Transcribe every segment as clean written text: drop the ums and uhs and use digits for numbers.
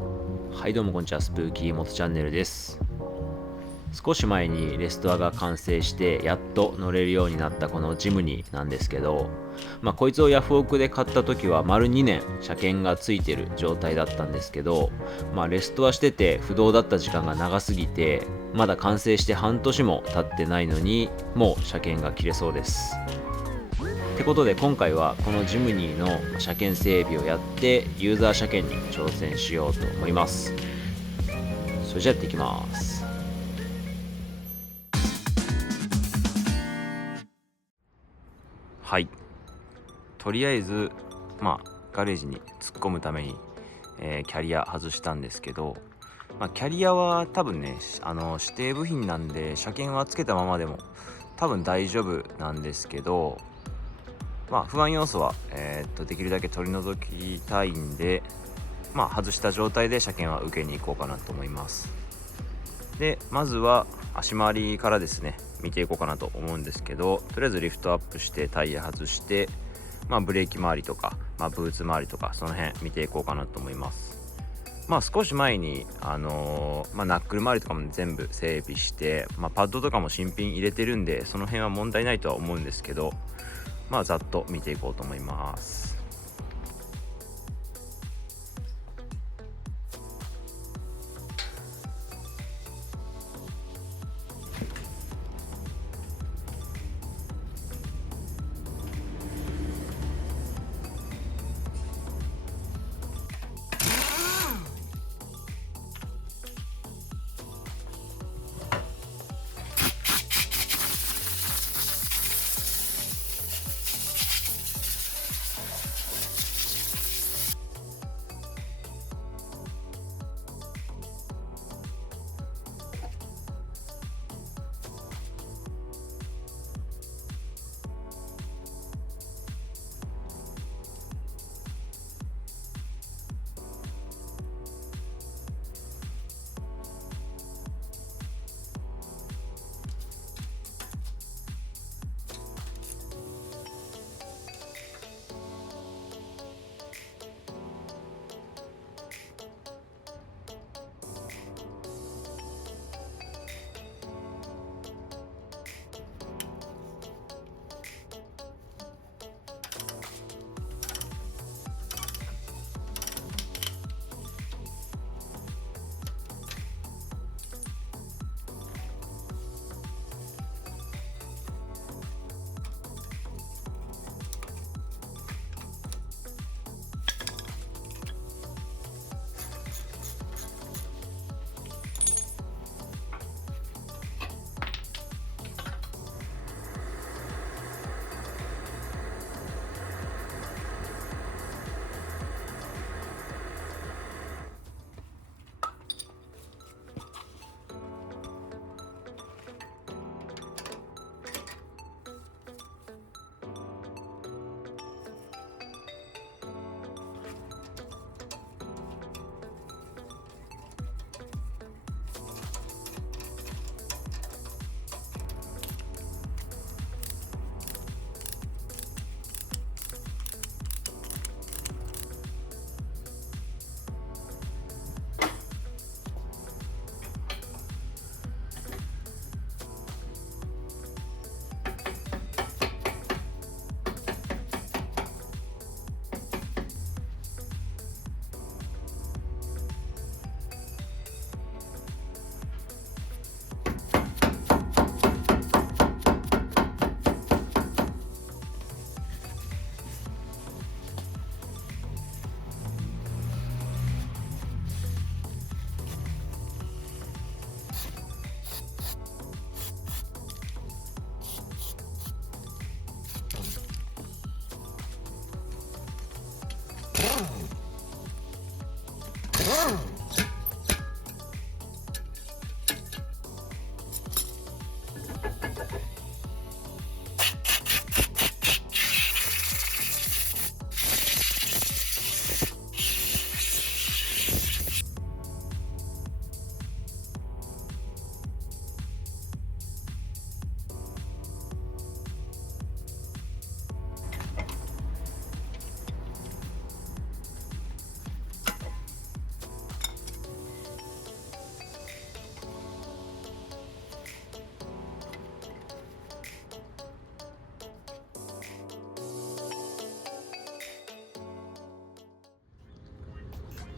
はいどうもこんにちは、スプーキー元チャンネルです。少し前にレストアが完成してやっと乗れるようになったこのジムニーなんですけど、こいつをヤフオクで買った時は丸2年車検がついてる状態だったんですけど、レストアしてて不動だった時間が長すぎて、まだ完成して半年も経ってないのにもう車検が切れそうです。ってことで今回はこのジムニーの車検整備をやってユーザー車検に挑戦しようと思います。それじゃあやっていきます。はい、とりあえずガレージに突っ込むために、キャリア外したんですけど、キャリアは多分ね指定部品なんで車検はつけたままでも多分大丈夫なんですけど、不安要素は、できるだけ取り除きたいんで、外した状態で車検は受けに行こうかなと思います。でまずは足回りからですね見ていこうかなと思うんですけど、とりあえずリフトアップしてタイヤ外して、ブレーキ周りとか、ブーツ周りとかその辺見ていこうかなと思います。少し前にナックル周りとかも全部整備して、パッドとかも新品入れてるんでその辺は問題ないとは思うんですけど、ざっと見ていこうと思います。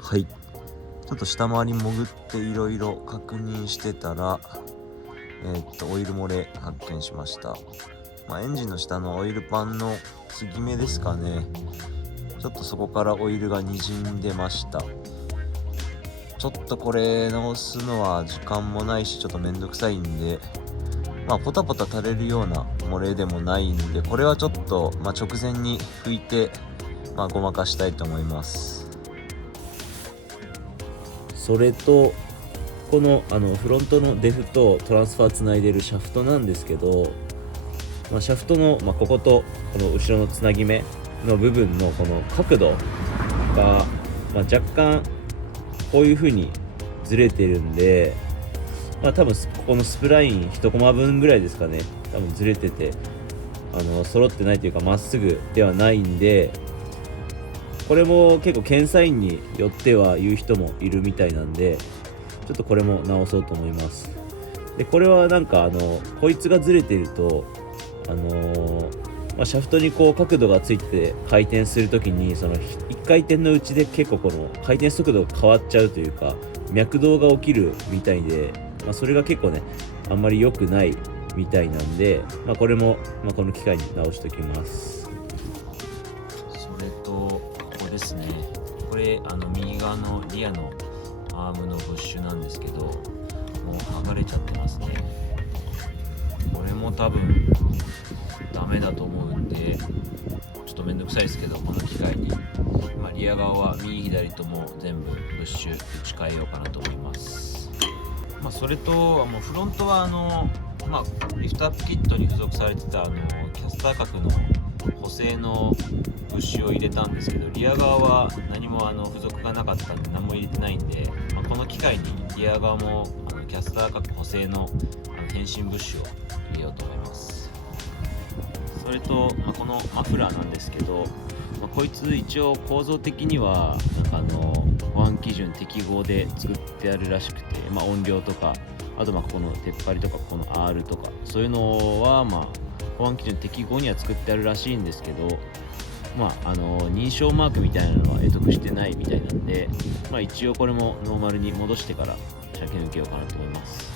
はい、ちょっと下回り潜っていろいろ確認してたらオイル漏れ発見しました。エンジンの下のオイルパンの継ぎ目ですかね、ちょっとそこからオイルがにじんでました。ちょっとこれ直すのは時間もないしちょっとめんどくさいんで、ポタポタ垂れるような漏れでもないんで、これはちょっと、直前に拭いて、ごまかしたいと思います。それとこのフロントのデフとトランスファーつないでるシャフトなんですけど、シャフトの、こことこの後ろのつなぎ目の部分のこの角度が、若干こういう風にずれてるんで、多分ここのスプライン1コマ分ぐらいですかね、多分ずれてて揃ってないというかまっすぐではないんで、これも結構検査員によっては言う人もいるみたいなんで、ちょっとこれも直そうと思います。でこれはなんかこいつがずれてるとシャフトにこう角度がついて回転するときに、その1回転のうちで結構この回転速度が変わっちゃうというか、脈動が起きるみたいで、それが結構ねあんまり良くないみたいなんで、これも、この機会に直しておきます。それとここですね、これ右側のリアのアームのブッシュなんですけど、もう剥がれちゃってますね。これも多分ダメだと思うんで、ちょっとめんどくさいですけど、この機会に、リア側は右左とも全部ブッシュ打ち替えようかなと思います。それとフロントはリフトアップキットに付属されてたキャスター角の補正のブッシュを入れたんですけど、リア側は何も付属がなかったんで何も入れてないんで、この機会にリア側もキャスター角補正の変身ブッシュを入れようと思います。それと、このマフラーなんですけど、こいつ一応構造的には保安基準適合で作ってあるらしくて、音量とか、あとここの出っ張りとかこの R とかそういうのは保安基準適合には作ってあるらしいんですけど、認証マークみたいなのは得得してないみたいなんで、一応これもノーマルに戻してから車検受けようかなと思います。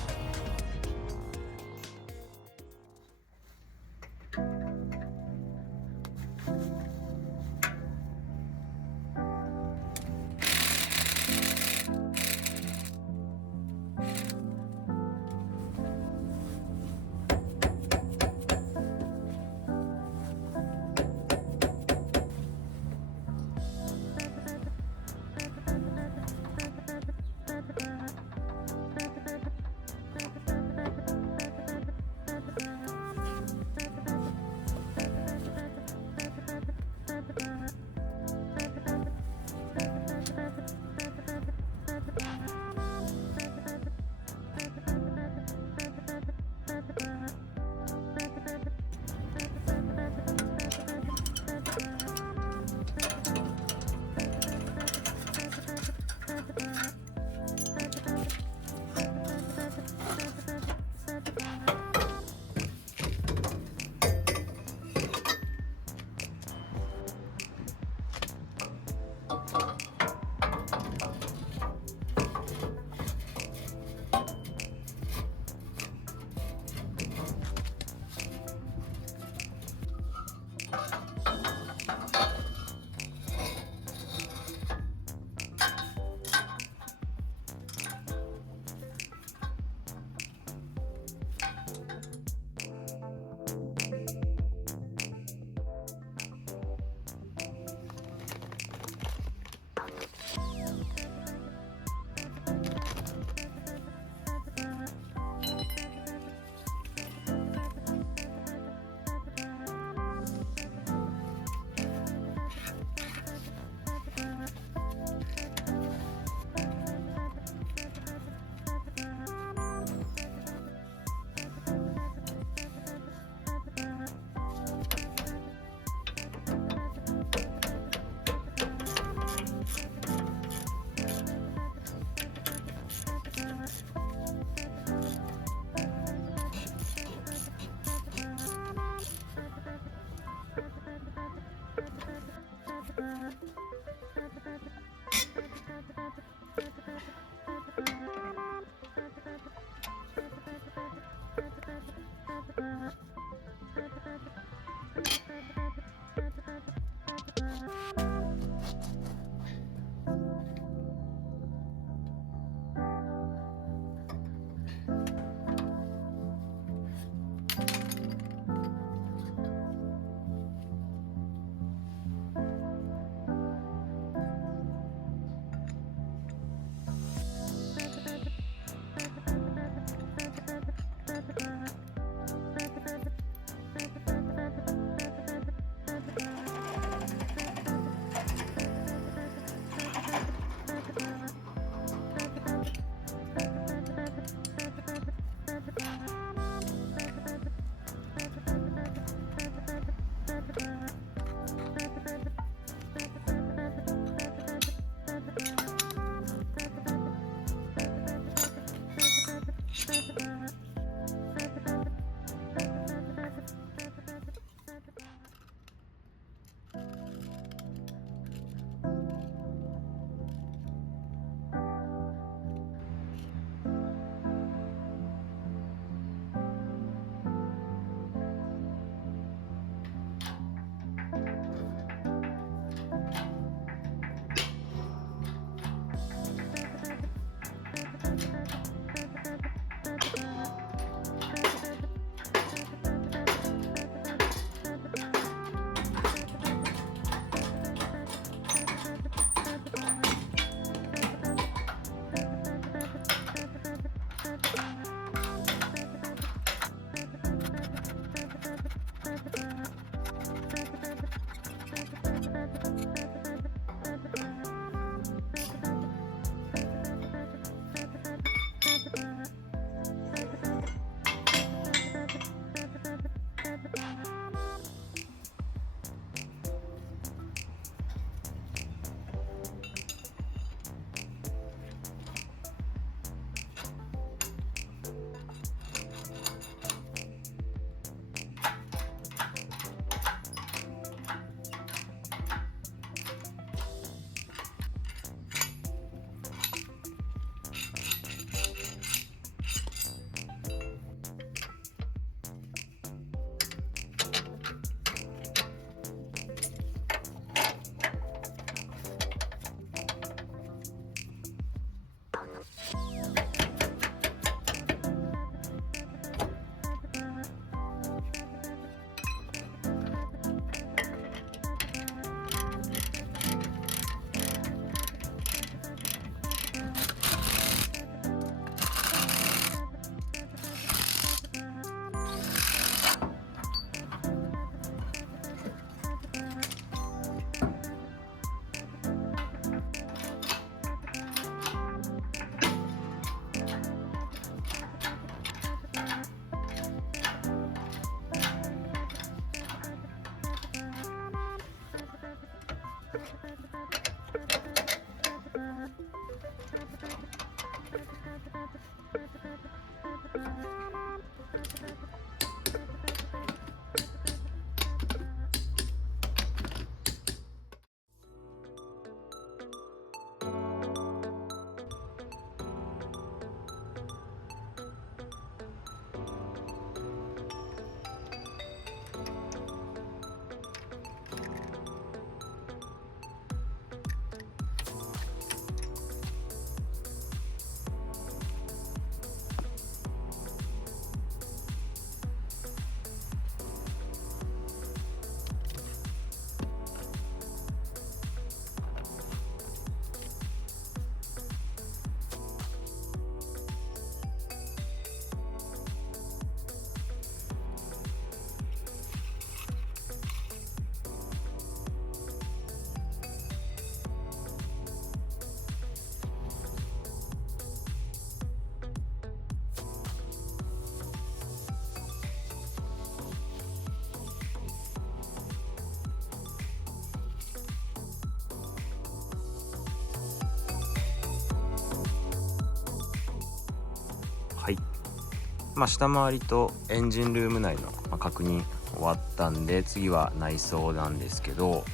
下回りとエンジンルーム内の確認終わったんで、次は内装なんですけど、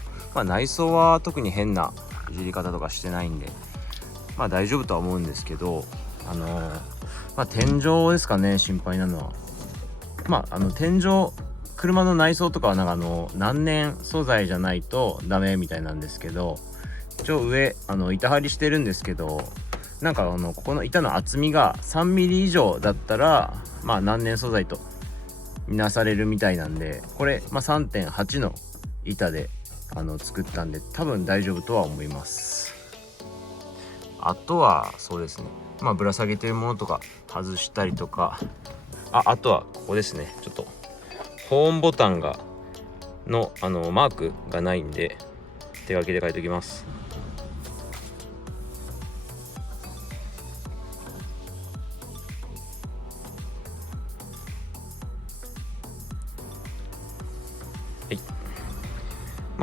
内装は特に変ないじり方とかしてないんで大丈夫とは思うんですけど、天井ですかね、心配なのは。天井、車の内装とかは何年素材じゃないとダメみたいなんですけど、一応上板張りしてるんですけど、ここの板の厚みが3ミリ以上だったら何年素材とみなされるみたいなんで、これ、3.8 の板で作ったんで多分大丈夫とは思います。あとはそうですね、ぶら下げてるものとか外したりとか、あとはここですね、ちょっとホーンボタンのマークがないんで手書きで書いておきます。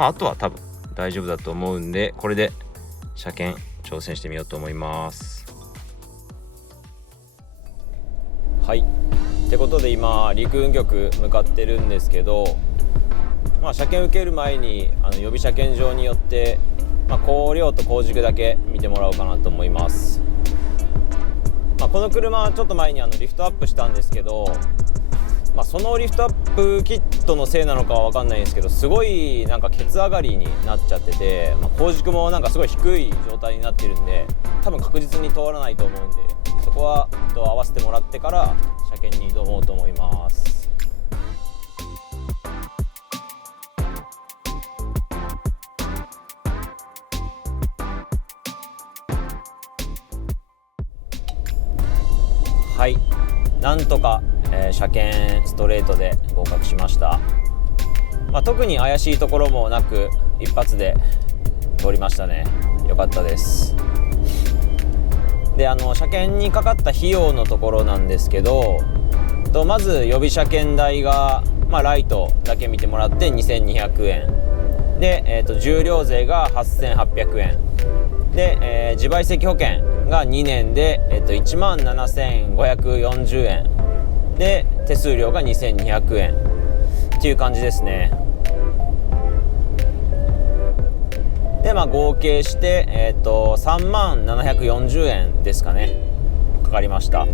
あとは多分大丈夫だと思うんで、これで車検挑戦してみようと思います。はい、ってことで今陸運局向かってるんですけど、車検受ける前に予備車検場によって、光量と光軸だけ見てもらおうかなと思います。この車ちょっと前にリフトアップしたんですけど、そのリフトアップキットのせいなのかは分かんないんですけど、すごいケツ上がりになっちゃってて、光軸もすごい低い状態になってるんで、多分確実に通らないと思うんで、そこは合わせてもらってから車検に挑もうと思います。はい、なんとか車検ストレートで合格しました。特に怪しいところもなく一発で通りましたね。よかったです。で車検にかかった費用のところなんですけど、まず予備車検代が、ライトだけ見てもらって2200円で、重量税が8800円で、自賠責保険が2年で、17540円で、手数料が2200円っていう感じですね。で合計して、30740円ですかね、かかりました。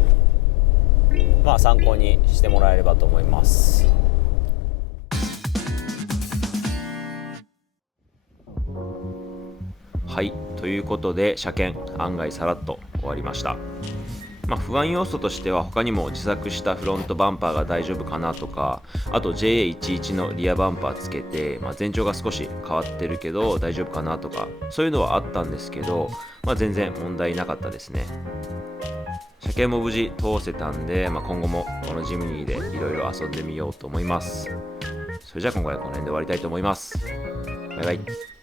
参考にしてもらえればと思います。はい、ということで車検案外さらっと終わりました。不安要素としては他にも自作したフロントバンパーが大丈夫かなとか、あと JA11 のリアバンパーつけて、前長が少し変わってるけど大丈夫かなとか、そういうのはあったんですけど、全然問題なかったですね。車検も無事通せたんで、今後もこのジムニーでいろいろ遊んでみようと思います。それじゃあ今回はこの辺で終わりたいと思います。バイバイ。